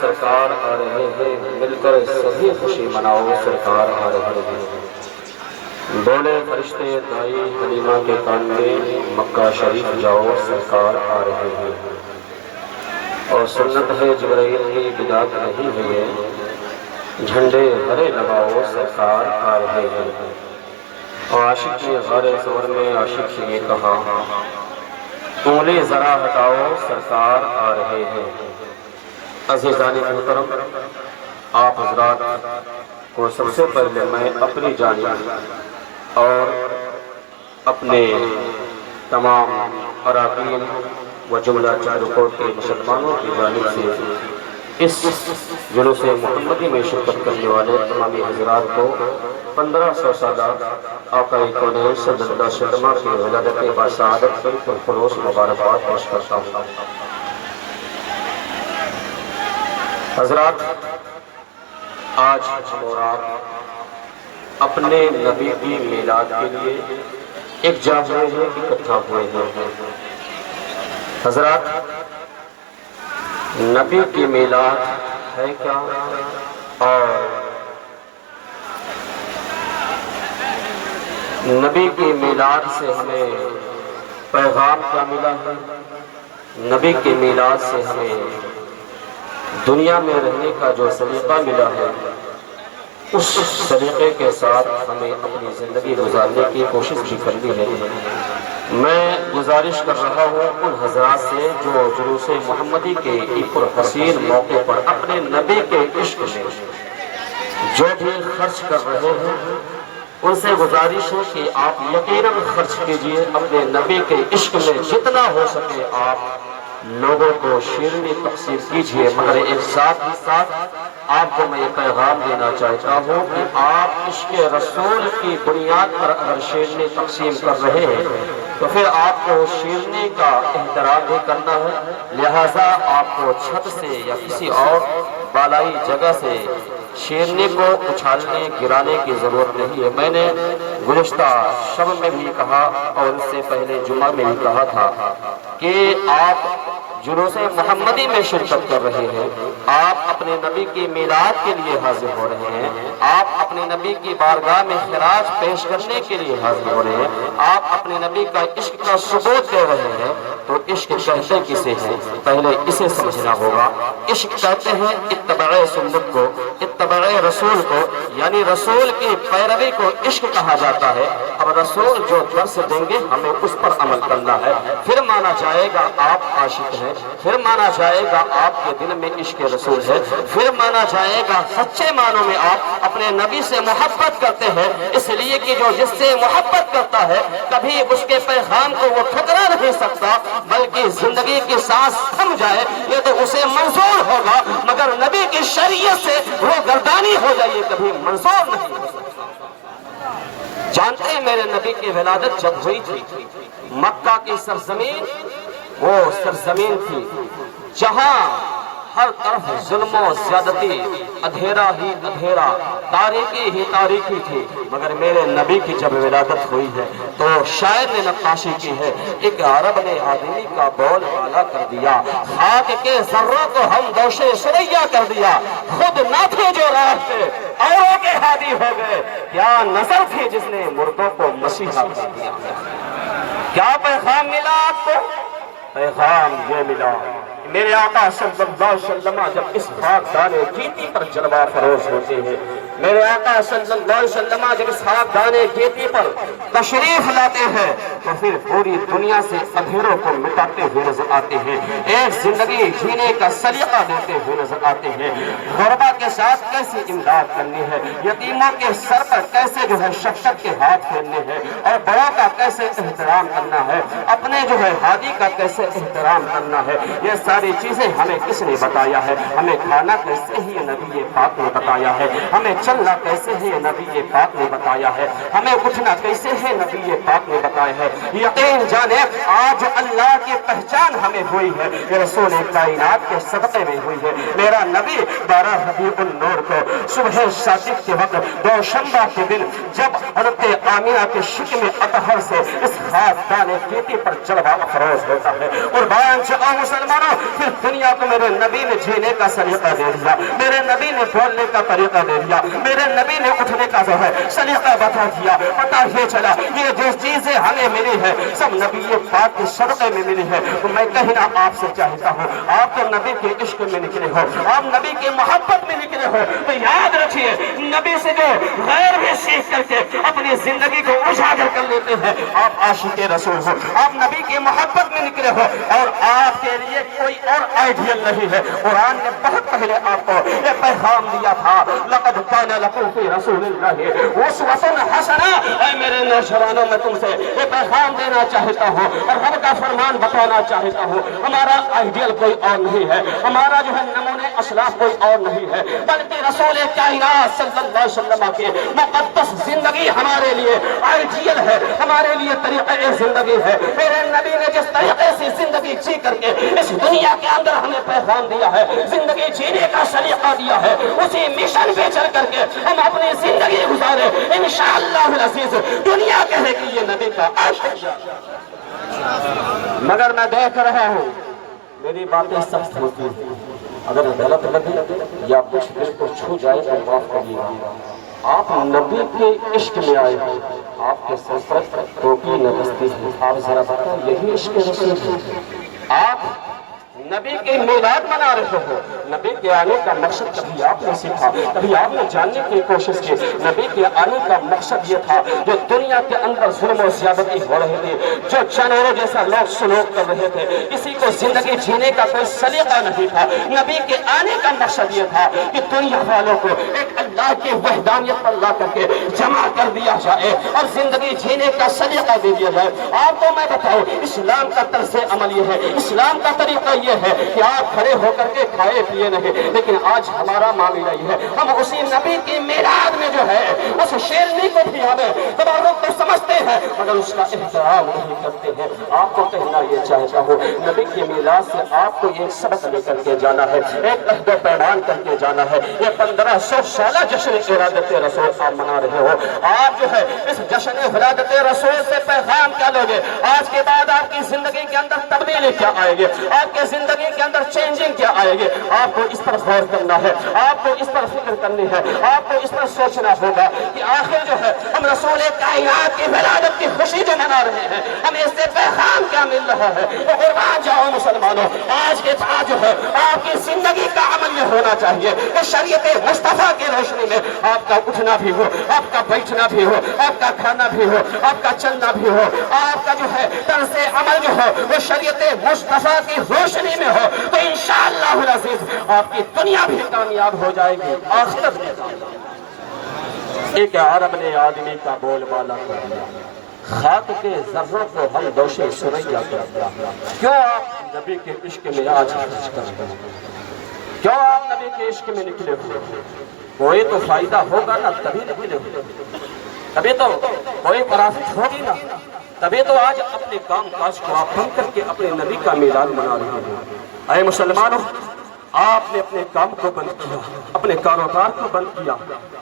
سرکار آ رہے ہیں، مل کر سبھی خوشی مناؤ سرکار آ رہے ہیں۔ بولے فرشتے دائی حلیمہ کے کان میں، مکہ شریف جاؤ سرکار آ رہے ہیں۔ اور سنت ہے جبرائیل کی بدعت نہیں ہے یہ، جھنڈے ہرے لگاؤ سرکار آ رہے ہیں۔ اور عاشق نے غار ثور میں عاشق سے یہ کہا، انگلی ذرا ہٹاؤ سرکار آ رہے ہیں۔ عزیزان محترم، آپ حضرات کو سب سے پہلے میں اپنی جانب اور اپنے تمام اراکین و جملہ چندرکوٹ کے مسلمانوں کی جانب سے اس جلوس محمدی میں شرکت کرنے والے تمامی حضرات کو 1500 سالہ آقا کونین صلی اللہ علیہ وسلم کی ولادت باسعادت پر پرخلوص مبارکباد پیش کرتا ہوں۔ حضرات، آج ہم اور آپ اپنے نبی کی میلاد کے لیے ایک جا ہوئے ہیں، اکٹھا ہوئے ہیں۔ حضرات، نبی کی میلاد ہے کیا اور نبی کی میلاد سے ہمیں پیغام کیا ملا ہے؟ نبی کی میلاد سے ہمیں دنیا میں رہنے کا جو سلیقہ ملا ہے، اس سلیقے کے ساتھ ہمیں اپنی زندگی گزارنے کی کوشش بھی کرنی ہے۔ میں گزارش کر رہا ہوں ان حضرات سے جو جلوس محمدی کے پرحسین موقع پر اپنے نبی کے عشق میں جو بھی خرچ کر رہے ہیں، ان سے گزارش ہے کہ آپ یقیناً خرچ کیجئے اپنے نبی کے عشق میں، جتنا ہو سکے آپ لوگوں کو شیرنی تقسیم کیجئے۔ مگر ایک ساتھ ہی ساتھ آپ کو میں یہ پیغام دینا چاہتا ہوں کہ آپ عشق رسول کی بنیاد پر اگر شیرنی تقسیم کر رہے ہیں تو پھر آپ کو شیرنی کا احترام بھی کرنا ہے، لہٰذا آپ کو چھت سے یا کسی اور بالائی جگہ سے شیرنی کو اچھالنے گرانے کی ضرورت نہیں ہے۔ میں نے گزشتہ شب میں بھی کہا اور اس سے پہلے جمعہ میں بھی کہا تھا کہ آپ جلوس محمدی میں شرکت کر رہے ہیں، آپ اپنے نبی کی میلاد کے لیے حاضر ہو رہے ہیں، آپ اپنے نبی کی بارگاہ میں خراج پیش کرنے کے لیے حاضر ہو رہے ہیں، آپ اپنے نبی کا عشق کا ثبوت دے رہے ہیں، تو عشق کہتے کسے ہیں پہلے اسے سمجھنا ہوگا۔ عشق کہتے ہیں اتباع سنت کو، اتباع رسول کو، یعنی رسول کی پیروی کو عشق کہا جاتا ہے۔ اب رسول جو درس دیں گے ہمیں اس پر عمل کرنا ہے، پھر مانا جائے گا آپ عاشق ہیں، پھر مانا جائے گا آپ کے دل میں عشق رسول ہے، پھر مانا جائے گا سچے معنوں میں آپ اپنے نبی سے محبت کرتے ہیں، اس لیے کہ جو جس سے محبت کرتا ہے کبھی اس کے پیغام کو وہ ٹھکرا نہیں سکتا، بلکہ زندگی کی سانس تھم جائے یہ تو اسے منظور ہوگا، مگر نبی کی شریعت سے وہ گردانی ہو جائے یہ کبھی منظور نہیں ہو سکتا۔ جانتے ہیں میرے نبی کی ولادت جب ہوئی تھی، مکہ کی سرزمین وہ سرزمین تھی جہاں ہر طرف ظلم و زیادتی، اندھیرا ہی اندھیرا، تاریکی ہی تاریکی تھی، مگر میرے نبی کی جب ولادت ہوئی ہے تو شاعر نے نقاشی کی ہے، ایک عرب نے آدمی کا بول بالا کر دیا، خاک کے ذروں کو ہم دوش سریا کر دیا، خود نہ تھے جو راہ پہ اوروں کے ہادی ہو گئے، کیا نسل تھی جس نے مردوں کو مسیحا کر دیا۔ کیا پیغام ملا آپ کو؟ پیغام یہ ملا، میرے آقا صلی اللہ علیہ وسلم جب اس خاکدان گیتی پر جلوہ فروز ہوتے ہیں، میرے آقا صلی اللہ علیہ وسلم جب اس خاکدان گیتی پر تشریف لاتے ہیں تو پھر پوری دنیا سے اندھیروں کو مٹاتے ہوئے نظر آتے ہیں، ایک زندگی جینے کا سلیقہ دیتے ہوئے نظر آتے ہیں، غربا کے ساتھ کیسے امداد کرنی ہے، یتیموں کے سر پر کیسے جو ہے شفقت کے ہاتھ پھیرنے ہیں، اور بڑوں کا کیسے احترام کرنا ہے، اپنے جو ہے ہادی کا کیسے احترام کرنا ہے، یہ ساری چیزیں ہمیں کس نے بتایا ہے؟ ہمیں کھانا کیسے ہی نبی پاک نے بتایا ہے، ہمیں چلنا کیسے ہے نبی پاک نے بتایا ہے، ہمیں اٹھنا کیسے ہے نبی پاک نے بتایا ہے۔ یقین جانے آج اللہ کی پہچان ہمیں ہوئی ہے، یہ رسول کائنات کے صدقے میں ہوئی ہے۔ میرا نبی 12 ربیع النور کو صبح صادق کے وقت دوشنبہ کے دن جب حضرت آمینہ کے شکم اطہر سے اس خاکدان گیتی پر جلوہ افروز ہوتا ہے، قربان جاؤں مسلمانوں، پھر دنیا کو میرے نبی نے جینے کا سلیقہ دے دیا، میرے نبی نے بولنے کا طریقہ دے دیا، میرے نبی نے اٹھنے کا جو ہے سلیقہ بتا دیا۔ پتہ یہ چلا یہ جو چیزیں ہمیں ملی ہے سب نبی پاک کے صدقے میں ملی ہے۔ تو میں کہنا آپ سے چاہتا ہوں، آپ تو نبی کے عشق میں نکلے ہو، آپ نبی کی محبت میں نکلے ہو، تو یاد رکھیے نبی سے جو غیر بھی سیکھ کر کے اپنی زندگی کو اجاگر کر لیتے ہیں، آپ عاشق رسول ہو، آپ نبی کی محبت میں نکلے ہو، اور آپ کے لیے کوئی اور آئیڈیل نہیں ہے۔ قرآن نے بہت پہلے آپ کو یہ پیغام دیا تھا، لقد کان لکم فی رسول اللہ اسوۃ حسنہ۔ اے میرے نوجوانوں، میں تم سے یہ پیغام دینا چاہتا ہوں اور رب کا فرمان بتانا چاہتا ہوں، ہمارا آئیڈیل کوئی اور نہیں ہے، ہمارا جو ہے نمونے اسلاف کوئی اور نہیں ہے، بلکہ رسول کائنات صلی اللہ علیہ وسلم کی مقدس زندگی ہمارے لیے آئیڈیل ہے، ہمارے لیے طریقہ زندگی ہے۔ میرے نبی نے جس طریقے سے زندگی جی کر کے اس دنیا کے اندر ہمیں پیغام دیا ہے، زندگی جینے کا سلیقہ دیا ہے، اسی مشن پہ چل کر کے ہم اپنی زندگی گزارے، انشاءاللہ العزیز دنیا کہے کہ یہ نبی کا عاشق ہے۔ مگر میں دیکھ رہا ہوں میری باتیں سخت ہوتی ہیں، اگر غلط لگے یا کچھ دل کو چھو جائے تو معاف کریے گا۔ آپ نبی کے عشق میں آئے ہیں، آپ کے سر پر ٹوپی نبستی ہے، آپ ذرا بتائیں یہی عشق رسول ہے؟ آپ نبی کے میلاد منا رہے ہو، نبی کے آنے کا مقصد کبھی آپ نے سیکھا، کبھی آپ نے جاننے کی کوشش کی؟ نبی کے آنے کا مقصد یہ تھا جو دنیا کے اندر ظلم و زیادتی ہو رہے تھے، جو جانوروں جیسا لوگ سلوک کر رہے تھے، کسی کو زندگی جینے کا کوئی سلیقہ نہیں تھا، نبی کے آنے کا مقصد یہ تھا کہ دنیا والوں کو ایک اللہ کی وحدانیت پر لا کر کے جمع کر دیا جائے اور زندگی جینے کا سلیقہ دے دیا جائے۔ آپ کو میں بتاؤں اسلام کا طرز عمل یہ ہے، اسلام کا طریقہ یہ ہے کہ آپ کھڑے ہو کر کے کھائے پیے نہیں، لیکن آج ہمارا معاملہ یہ ہے ہم اسی نبی کی میلاد میں جو ہے اس شیرنی کو بھی ہمیں تبارک تو سمجھتے ہیں مگر اس کا احترام نہیں کرتے ہیں۔ آپ کو کہنا یہ چاہتا ہوں نبی کی میلاد سے آپ کو ایک سبق لے کر کے جانا ہے، ایک عہد و پیمان کر کے جانا ہے۔ یہ 1500 سالہ جشن ولادت رسول آپ منا رہے ہو، آپ جو ہے اس جشن ولادت رسول سے پیغام کیا لوگے؟ آج کے بعد آپ کی زندگی کے اندر تبدیلی کیا آئے گی؟ آپ کے زندگی کے اندر چینجنگ کیا آئے گی؟ آپ کو اس پر غور کرنا ہے، آپ کو اس پر فکر کرنی ہے، آپ کو اس پر سوچنا ہوگا کہ آخر جو ہے ہم رسول کائنات کی ولادت کی خوشی جو منا رہے ہیں ہمیں اس سے پیغام کیا مل رہا ہے؟ تو قربان جاؤ مسلمانوں، آج کے بعد جو ہے آپ کی زندگی کا عمل یہ ہونا چاہیے کہ شریعت مصطفیٰ کی روشنی میں آپ کا اٹھنا بھی ہو، آپ کا بیٹھنا بھی ہو، آپ کا کھانا بھی ہو، آپ کا چلنا بھی ہو، آپ کا جو ہے طرز عمل جو ہو وہ شریعت مصطفیٰ کی روشنی میں ہو، تو انشاءاللہ العزیز آپ کی دنیا بھی کامیاب ہو جائے گی، آخرت بھی کامیاب۔ ایک عرب نے آدمی کا بول بالا کر دیا، خاک کے ذروں کو ہم دوش سریا کر دیا۔ کیوں آپ نبی کے عشق میں آج خرچ کرتے ہیں؟ کیوں آپ نبی کے عشق میں نکلے ہوئے؟ کوئی تو فائدہ ہوگا نا تبھی نکلے ہوئے، تبھی تو کوئی پرافٹ ہوگی نا، تبھی تو آج اپنے کام کاج کو آپ بند کر کے اپنے نبی کا میلاد منا رہے ہیں۔ اے مسلمانوں، آپ نے اپنے کام کو بند کیا، اپنے کاروبار کو بند کیا،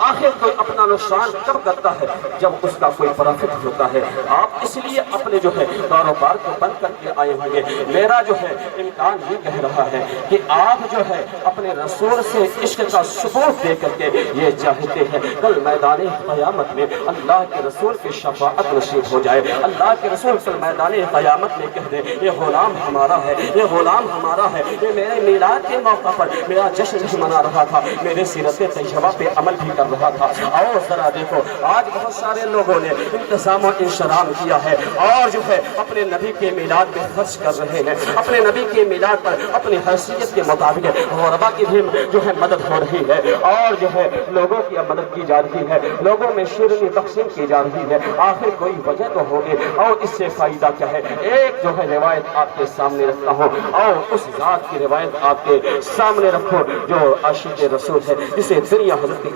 آخر کوئی اپنا نقصان کب کرتا ہے؟ جب اس کا کوئی پرافٹ ہوتا ہے۔ آپ اس لیے اپنے جو ہے کاروبار کو بند کر کے آئے ہوں گے۔ میرا جو ہے امکان یہ کہہ رہا ہے کہ آپ جو ہے اپنے رسول سے عشق کا ثبوت دے کر کے یہ چاہتے ہیں کل میدان قیامت میں اللہ کے رسول کی شفاعت نصیب ہو جائے، اللہ کے رسول کل میدان قیامت میں کہہ دے یہ غلام ہمارا ہے، یہ غلام ہمارا ہے، یہ میرے میلاد کے موقع پر میرا جشن بھی منا رہا تھا، میرے سیرت طیبہ پہ عمل بھی کر رہا تھا۔ اور ذرا دیکھو آج بہت سارے لوگوں نے انتظام و انشرام کیا ہے اور جو ہے اپنے نبی کے میلاد پہ خرچ کر رہے ہیں، اپنے نبی کے میلاد پر اپنی حیثیت کے مطابق غربا کی بھی جو ہے مدد ہو رہی ہے اور جو ہے لوگوں کی مدد کی جا رہی ہے، لوگوں میں شیرنی تقسیم کی جا رہی ہے۔ آخر کوئی وجہ تو ہوگی اور اس سے فائدہ کیا ہے؟ ایک جو ہے روایت آپ کے سامنے رکھتا ہوں اور اس ذات کی روایت آپ کے سامنے رکھو جو عاشق رسول ہے، جسے دنیا حضرت